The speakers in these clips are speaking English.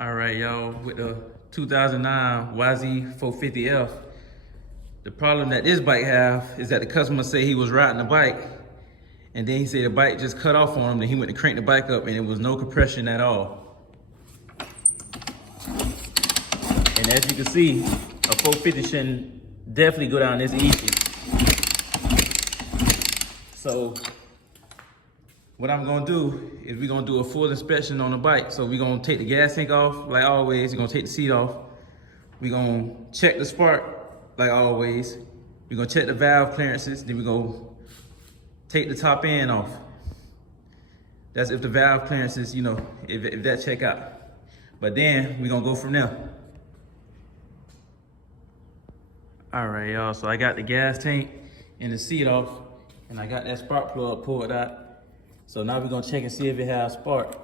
All right, y'all, with the 2009 Yz450F, the problem that this bike have is that the customer say he was riding the bike and then he said the bike just cut off on him, then he went to crank the bike up and it was no compression at all. And as you can see, a 450 shouldn't definitely go down this easy. So what I'm gonna do is we're gonna do a full inspection on the bike. So we're gonna take the gas tank off, like always. We're gonna take the seat off. We're gonna check the spark, like always. We're gonna check the valve clearances. Then we're gonna take the top end off. That's if the valve clearances, you know, if that check out. But then we're gonna go from there. All right, y'all, so I got the gas tank and the seat off, and I got that spark plug pulled out. So now we're gonna check and see if it has spark.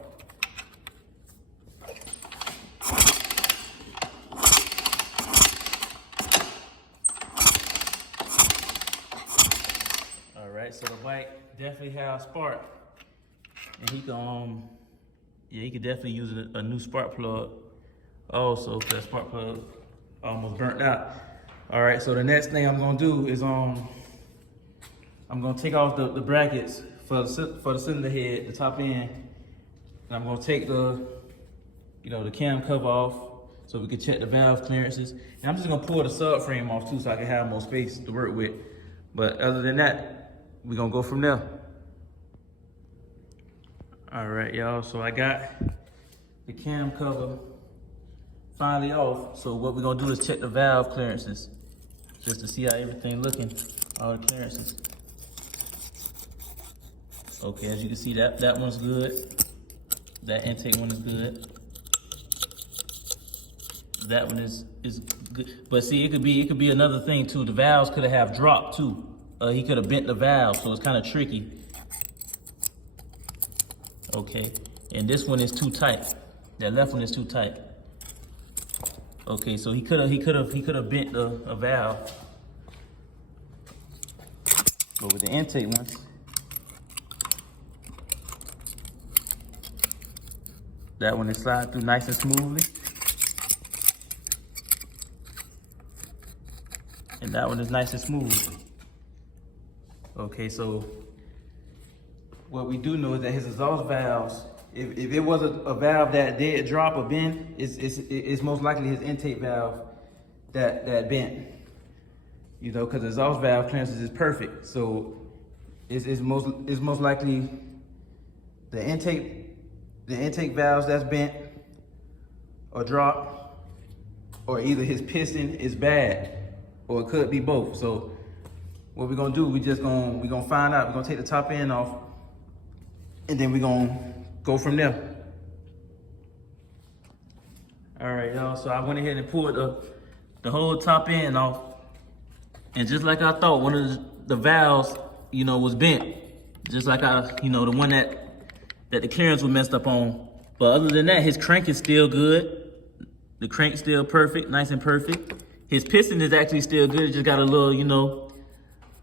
All right, so the bike definitely has spark. And he can, he could definitely use a new spark plug also, because that spark plug almost burnt out. All right, so the next thing I'm gonna do is I'm gonna take off the brackets for the cylinder head, the top end, and I'm gonna take the cam cover off so we can check the valve clearances. And I'm just gonna pull the subframe off too so I can have more space to work with. But other than that, we're gonna go from there. All right, y'all, so I got the cam cover finally off. So what we're gonna do is check the valve clearances just to see how everything looking, all the clearances. Okay, as you can see, that one's good. That intake one is good. That one is good. But see, it could be another thing too. The valves could have dropped too. He could have bent the valve, so it's kind of tricky. Okay, and this one is too tight. That left one is too tight. Okay, so he could have bent a valve. But with the intake ones, that one is sliding through nice and smoothly. And that one is nice and smooth. Okay, so what we do know is that his exhaust valves, if it was a valve that did drop or bend, it's most likely his intake valve that bent. You know, because the exhaust valve clearances is perfect. So it's most likely the intake valves that's bent or dropped, or either his piston is bad, or it could be both. So what we're gonna do, we're gonna find out. We're gonna take the top end off, and then we're gonna go from there. All right, y'all, so I went ahead and pulled the whole top end off, and just like I thought, one of the valves, you know, was bent. Just like the one that the clearance was messed up on. But other than that, his crank is still good. The crank's still perfect, nice and perfect. His piston is actually still good. It just got a little,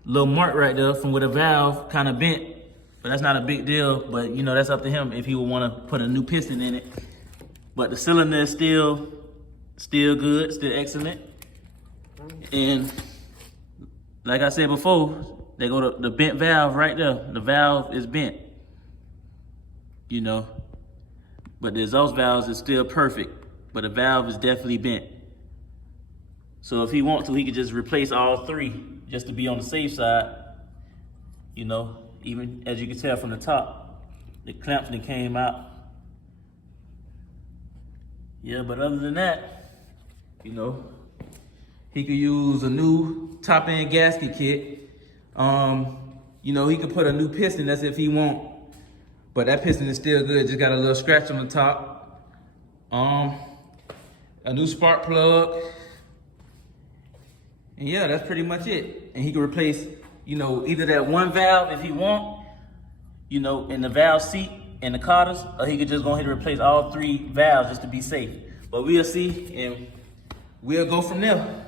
little mark right there from where the valve kind of bent. But that's not a big deal. But that's up to him if he would want to put a new piston in it. But the cylinder is still good, still excellent. And like I said before, they go to the bent valve right there. The valve is bent. But the exhaust valves is still perfect, but the valve is definitely bent. So if he wants to, he could just replace all three just to be on the safe side. Even as you can tell from the top, the clamps that came out. Yeah, but other than that, he could use a new top end gasket kit. He could put a new piston, that's if he want. But that piston is still good, just got a little scratch on the top. A new spark plug. And yeah, that's pretty much it. And he can replace, either that one valve if he want, in the valve seat and the Cotters, or he could just go ahead and replace all three valves just to be safe. But we'll see, and we'll go from there.